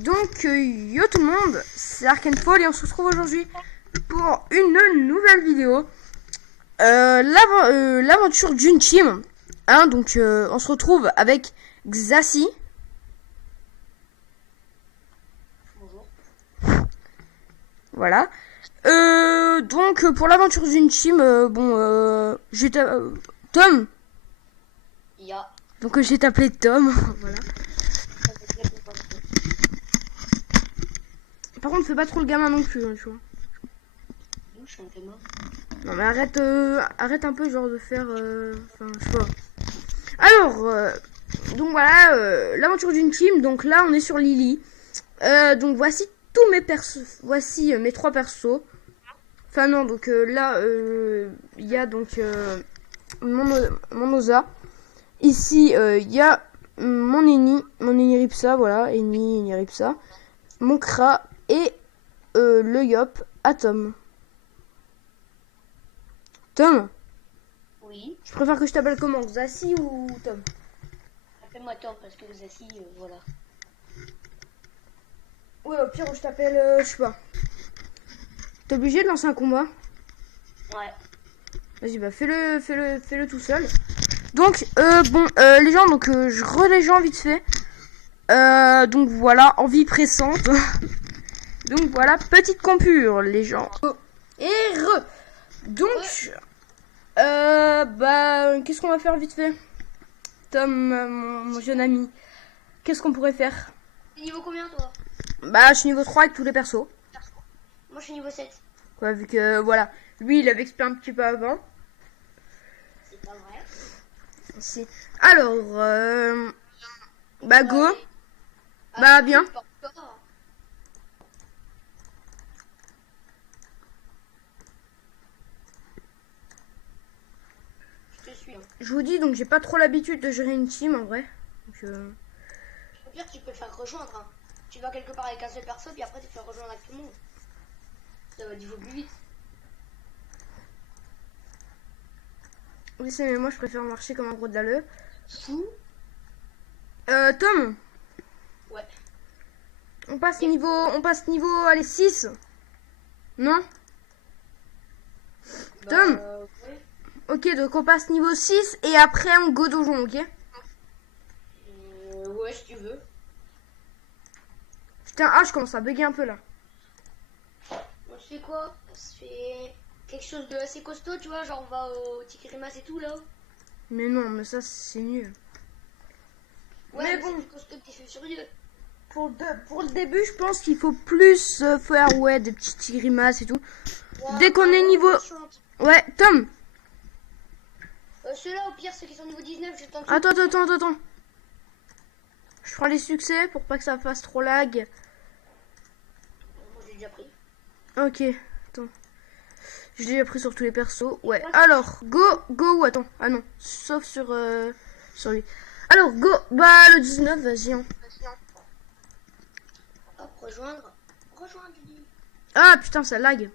Donc, yo tout le monde, c'est Arkenfall et on se retrouve aujourd'hui pour une nouvelle vidéo. L'aventure d'une team. Hein, donc, on se retrouve avec Xasi. Bonjour. Voilà. Donc, pour l'aventure d'une team, j'étais Tom. Ya. Donc, j'ai appelé Tom. Voilà. Par contre, fais pas trop le gamin non plus, hein, tu vois. D'où je suis un gamin. Non mais arrête un peu genre de faire, enfin je sais pas. Alors, donc voilà, l'aventure d'une team. Donc là, on est sur Lily. Donc voici tous mes persos, voici mes trois persos. Enfin non, donc là, il y a donc mon Oza. Ici, il y a mon Eni Ripsa, voilà, Eni Ripsa, mon Kra et le Yop Atom. Tom, Oui. je préfère que je t'appelle comment, Xasi ou Tom? Appelle-moi Tom parce que vous assis, voilà. Ouais, au pire, je t'appelle, je sais pas. T'es obligé de lancer un combat? Ouais. Vas-y, bah fais-le tout seul. Donc, les gens, donc je les gens vite fait. Donc voilà, envie pressante. Donc voilà, petite compure, les gens. Et re. Donc, qu'est-ce qu'on va faire vite fait? Tom, mon jeune ami, qu'est-ce qu'on pourrait faire? T'es niveau combien toi? Bah, je suis niveau 3 avec tous les persos. Moi je suis niveau 7. Quoi, vu que, voilà, lui, il avait expé un petit peu avant. C'est pas vrai. Si. Alors, bah, go. Allez. Bah, bien. Par toi. Je te suis. Hein. Je vous dis, donc, j'ai pas trop l'habitude de gérer une team, en vrai. Donc, Au pire, tu peux le faire rejoindre. Hein. Tu vas quelque part avec un seul perso, puis après tu te fais rejoindre avec tout le monde. Ça va 10 fois plus vite. oui, mais moi, je préfère marcher comme un gros dalleux. Fou. Tom, Ouais. on passe niveau, allez, 6. Non? Bah, Tom, ouais. ok, donc on passe niveau 6 et après on go donjon, ok? Ouais, si tu veux. Putain, je commence à bugger un peu là. On se fait quoi? On se fait quelque chose de assez costaud, tu vois, genre on va au Tikirimas et tout là. Mais non, mais ça c'est nul. Ouais, Mais mais bon. c'est plus costaud que des feux furieux. Pour le début, je pense qu'il faut plus faire des petites grimaces et tout. Ouais, Dès qu'on est niveau... Ouais, Tom. Ceux-là, au pire, ceux qui sont niveau 19, je t'en Attends. Je prends les succès pour pas que ça fasse trop lag. Moi, j'ai déjà pris. Ok, attends. Je l'ai déjà pris sur tous les persos. Ouais, alors, go ou attends. Ah non, sauf sur lui. Alors, go, bah le 19, vas-y. Hein. Hop, rejoindre, tu dis. Ah putain, ça lag.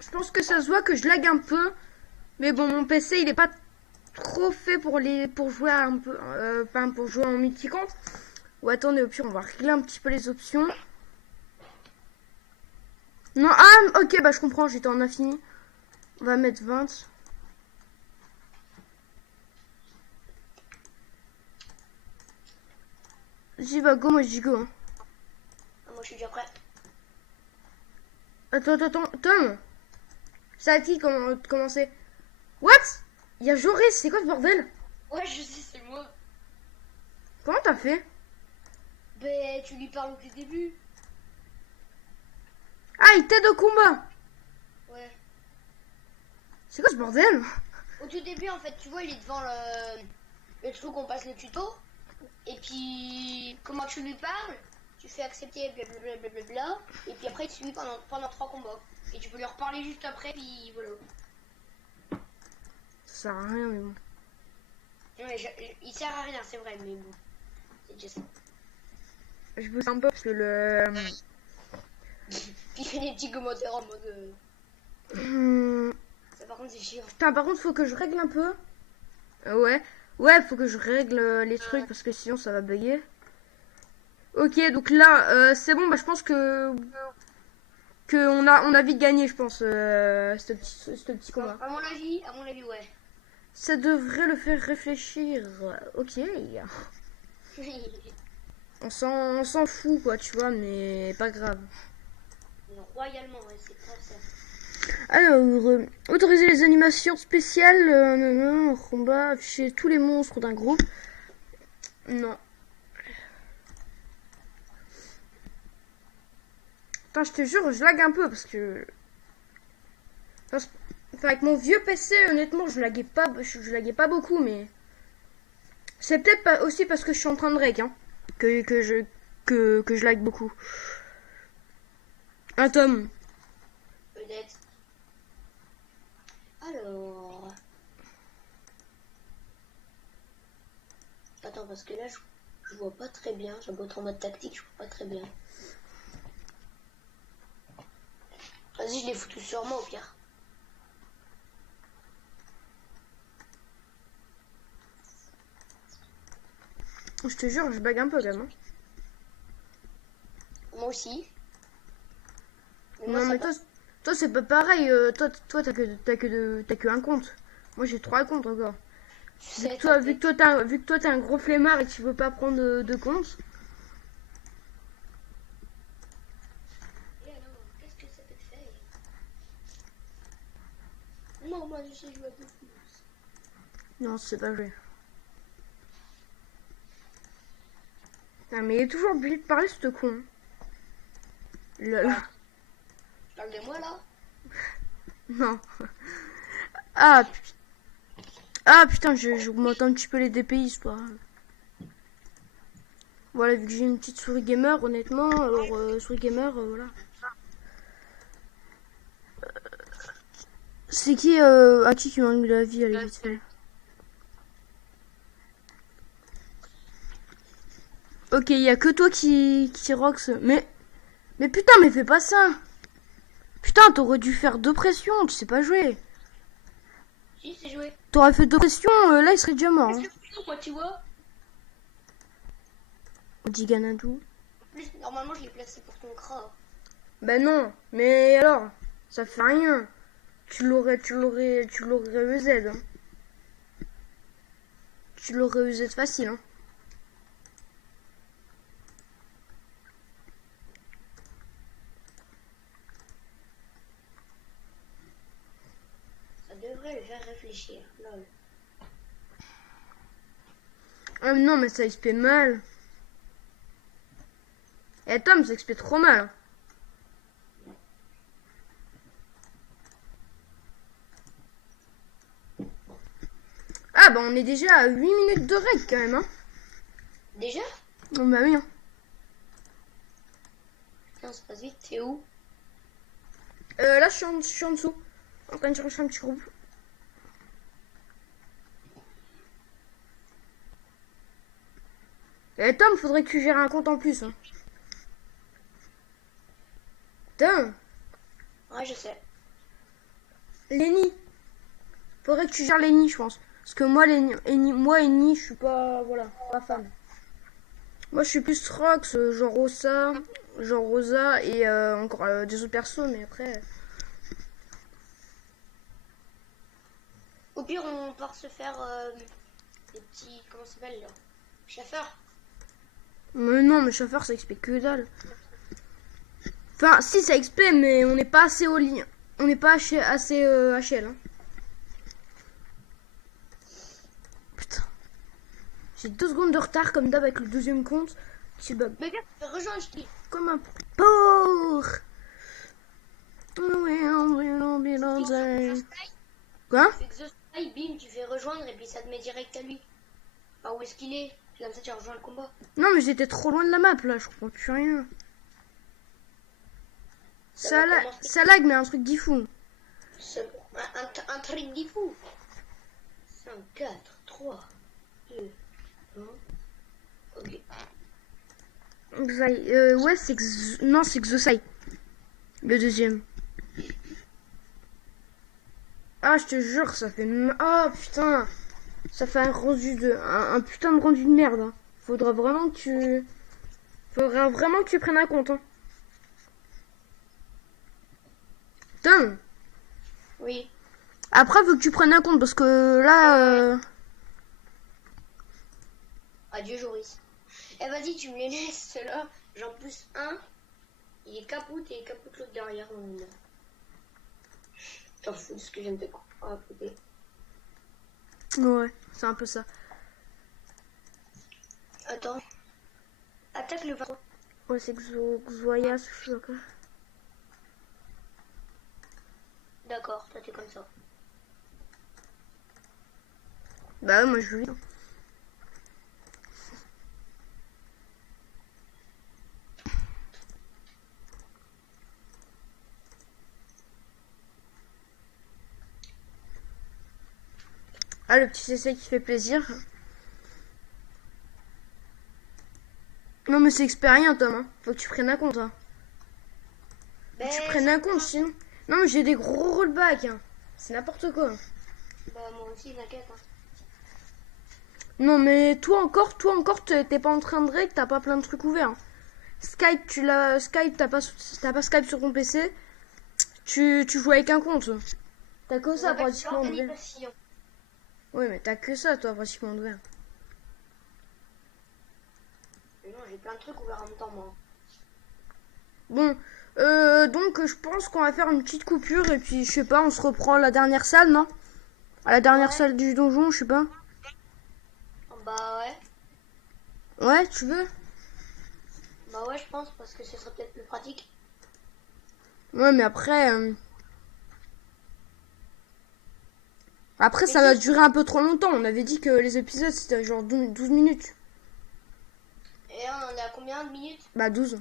Je pense que ça se voit que je lag un peu. Mais bon, mon PC, il est pas trop fait pour jouer un peu, pour jouer en multi-compte. Ou attendez, au pire, on va régler un petit peu les options. Non, ok, bah je comprends, j'étais en infini. On va mettre 20. J'y va, go, moi je dis go. Hein. Ah, moi, je suis déjà prêt. Attends, Tom. Ça a qui commencer? What? Il y a Joris, c'est quoi ce bordel? Ouais, je sais, c'est moi. Comment t'as fait? Ben, tu lui parles au début. Ah, il t'aide au combat. Ouais. C'est quoi ce bordel? Au tout début, en fait, tu vois, il est devant le truc, on passe le tuto. Et puis, comment tu lui parles? Tu fais accepter, blablabla. Et puis après, tu suis pendant 3 combats. Et tu peux lui reparler juste après, puis voilà. Ça sert à rien, mais bon. Ouais, il sert à rien, c'est vrai, mais bon. C'est déjà ça. Je booste un peu parce que le... Puis il fait des petits commentaires en mode... Ça, par contre, c'est chiant. Putain, par contre, faut que je règle un peu. Ouais. Ouais, faut que je règle les trucs parce que sinon ça va bugger. Ok, donc là, c'est bon, bah je pense que on a vite gagné, je pense, ce petit combat. À mon avis, ouais. Ça devrait le faire réfléchir. Ok. On s'en fout, quoi, tu vois, mais pas grave. Royalement, ouais, c'est grave ça. Alors, autoriser les animations spéciales, combat, afficher tous les monstres d'un groupe. Non. Enfin, je te jure, je lag un peu parce que... Enfin, avec mon vieux PC, honnêtement, je laguais pas beaucoup, mais... C'est peut-être pas aussi parce que je suis en train de rec, hein, que je lag beaucoup. Un tome. Peut-être. Alors... Attends, parce que là, je vois pas très bien. J'ai beau être en mode tactique, je vois pas très bien. Vas-y, je les fous tous sur moi, au pire. Je te jure, je bug un peu quand même. Hein. Moi aussi. Mais non, mais toi c'est pas pareil. Toi, t'as que un compte. Moi, j'ai 3 comptes encore. Vu que toi, t'es un gros flemmard et que tu veux pas prendre de compte. Et alors, qu'est-ce que ça peut te faire? Non, moi, je sais jouer à beaucoup. Non, c'est pas vrai. Ah, mais il est toujours obligé de parler, ce con. Lol. Tu parles de moi, là? Non. Ah, putain, j'augmente un petit peu les DPI, c'est pas grave. Voilà, vu que j'ai une petite souris gamer, honnêtement, alors souris gamer, voilà. C'est qui, à qui m'a mis la vie, allez, vite fait. Ok, il y a que toi qui rox. Mais putain, mais fais pas ça. Putain, t'aurais dû faire 2 pressions, tu sais pas jouer. Si, c'est joué. T'aurais fait 2 pressions, là il serait déjà mort. Hein. Moi, tu vois. On dit Ganadou. En plus, normalement, je l'ai placé pour ton cra. Ben non, mais alors, ça fait rien. Tu l'aurais EZ. Hein. Tu l'aurais EZ facile. Hein. Ça devrait le faire réfléchir. Lol. Ah non, mais ça XP mal. Eh Tom, ça XP trop mal. Hein. Ah bah on est déjà à 8 minutes de règle quand même. Hein. Déjà? Oh, bah oui. Hein. Putain, ça passe vite. T'es où? Là je suis en dessous. En train de chercher un petit groupe. Eh Tom, faudrait que tu gères un compte en plus. Hein. Putain. Ouais, je sais. Lenny. Faudrait que tu gères Lenny, je pense. Parce que moi, Lenny, je suis pas, voilà, pas fan. Moi, je suis plus Rox, genre Rosa et encore des autres persos, mais après. Au pire, on part se faire des petits. Comment ça s'appelle là? Chauffeur. Mais non, mais chauffeur, ça XP que dalle. Enfin, si, ça XP, mais on n'est pas assez au lit. On n'est pas assez HL. Hein. Putain. J'ai 2 secondes de retard, comme d'hab, avec le deuxième compte. Qui bug. Mais viens, rejoins, je dis. Comme un porc. Quoi? Tu fais que bim, tu fais rejoindre et puis ça te met direct à lui. Enfin, où est-ce qu'il est? Puis comme ça, tu rejoins le combat. Non, mais j'étais trop loin de la map, là. Je comprends plus rien. Ça lag, mais un truc d'ifou. Un truc d'ifou. 5, 4, 3, 2, 1. Ok. Ouais, c'est non, c'est Xosai. Le deuxième. Ah, je te jure, ça fait... Oh, putain. Ça fait un putain de rendu de merde. Hein. Faudra vraiment que tu prennes un compte. Hein. Putain. Oui. Après, faut que tu prennes un compte parce que là. Adieu, Joris. Eh, vas-y, tu me les laisses, ceux-là. J'en pousse un. Il est capoute et capoute l'autre derrière. T'en fous de ce que j'aime de raconter. Ouais, c'est un peu ça. Attends. Attaque le patron. Ouais, c'est Xoyas, je sais pas quoi. D'accord, toi t'es comme ça. Bah ouais, moi je vis. Ah, le petit CC qui fait plaisir. Non, mais c'est expérience, Tom. Hein. Faut que tu prennes un compte. Hein. Faut que tu prennes un compte, sinon. Non, mais j'ai des gros rollbacks. Hein. C'est n'importe quoi. Bah, moi aussi, t'inquiète. Hein. Non, mais toi encore, t'es pas en train de règle, t'as pas plein de trucs ouverts. Hein. Skype, t'as pas Skype sur ton PC. Tu joues avec un compte. T'as que ça pratiquement ouvert. Oui, mais t'as que ça, toi, pratiquement ouvert. Mais non, j'ai plein de trucs ouverts en même temps, moi. Bon, donc je pense qu'on va faire une petite coupure et puis je sais pas, on se reprend à la dernière salle, non? À la dernière salle du donjon, je sais pas. Bah ouais. Ouais, tu veux? Bah ouais, je pense, parce que ce serait peut-être plus pratique. Ouais, mais après... Après, ça va durer un peu trop longtemps. On avait dit que les épisodes, c'était genre 12 minutes. Et là, on est à combien de minutes? Bah, 12.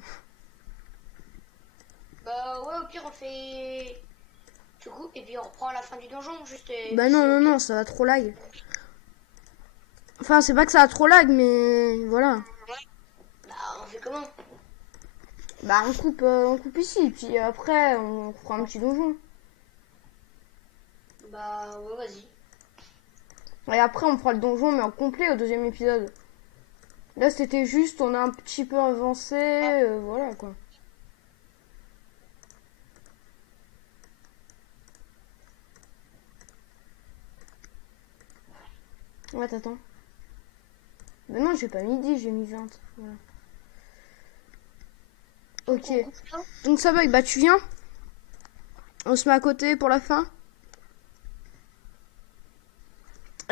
Bah ouais, au pire, on fait... Tu coupes et puis on reprend à la fin du donjon, juste... Bah non, ça va trop lag. Enfin, c'est pas que ça va trop lag, mais voilà. Bah, on fait comment? Bah, on coupe ici, puis après, on fera un petit donjon. Bah ouais, vas-y. Et après, on fera le donjon, mais en complet au deuxième épisode. Là, c'était juste, on a un petit peu avancé, voilà quoi. Ouais, t'attends. Ben non, j'ai pas mis 10, j'ai mis 20. Voilà. Ok. Donc ça bug, bah tu viens? On se met à côté pour la fin.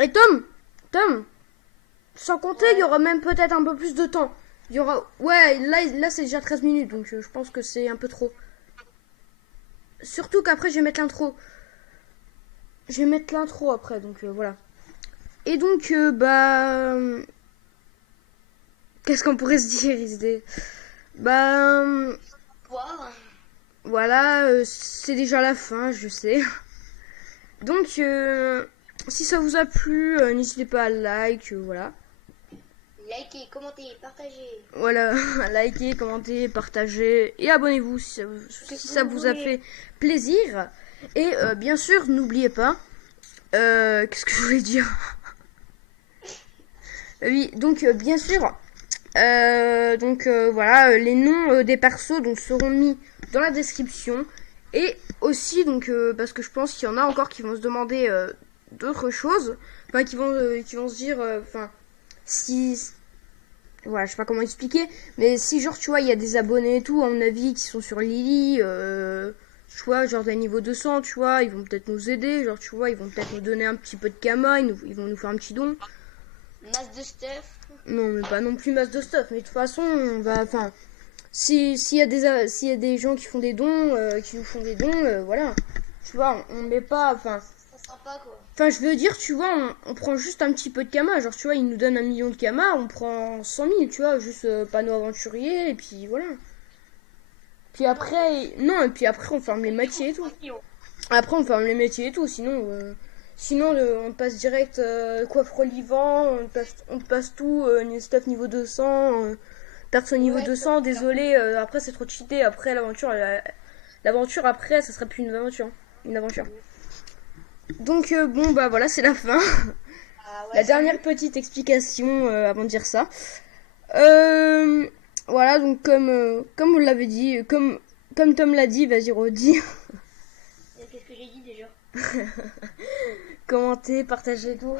Et Tom, sans compter, il y aura même peut-être un peu plus de temps. Il y aura... Ouais, là c'est déjà 13 minutes, donc je pense que c'est un peu trop. Surtout qu'après, je vais mettre l'intro. Je vais mettre l'intro après, donc voilà. Et donc, bah... Qu'est-ce qu'on pourrait se dire, XD? Bah... Voir. Voilà, c'est déjà la fin, je sais. Donc, si ça vous a plu, n'hésitez pas à like, voilà. Likez, commentez, partagez. Voilà, likez, commentez, partagez et abonnez-vous si ça vous a fait plaisir. Et bien sûr, n'oubliez pas, qu'est-ce que je voulais dire? Oui, donc bien sûr, voilà, les noms des persos donc, seront mis dans la description. Et aussi, donc, parce que je pense qu'il y en a encore qui vont se demander d'autres choses, enfin, qui vont se dire, enfin, si... Voilà, je sais pas comment expliquer, mais si genre tu vois il y a des abonnés et tout à mon avis qui sont sur Lily, tu vois genre d'un niveau 200, tu vois, ils vont peut-être nous aider, genre tu vois ils vont peut-être nous donner un petit peu de kama, ils vont nous faire un petit don. Masse de stuff. Non mais pas non plus masse de stuff, mais de toute façon on va, enfin, s'il y a des gens qui font des dons, qui nous font des dons, voilà, tu vois on met pas, enfin. Sympa quoi. Enfin, je veux dire, tu vois, on prend juste un petit peu de kama. Genre, tu vois, ils nous donnent 1 million de kama, on prend 100 000, tu vois, juste panneau aventurier, et puis voilà. Puis après, non, et puis après, on ferme les métiers et tout. Après, on ferme les métiers et tout, sinon on passe direct coiffre vivant, on passe tout, stuff niveau 200, perso niveau 200, désolé, après c'est trop cheaté, après l'aventure après, ça sera plus une aventure. Donc bon bah voilà c'est la fin. ouais, La dernière petite explication avant de dire ça. Voilà, donc comme vous l'avez dit, comme Tom l'a dit, vas-y redis. Qu'est-ce que j'ai dit déjà? Commentez, partagez tout.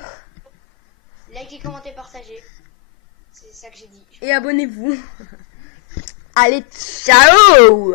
Likez, commentez, partagez. C'est ça que j'ai dit. Et abonnez-vous. Allez, ciao!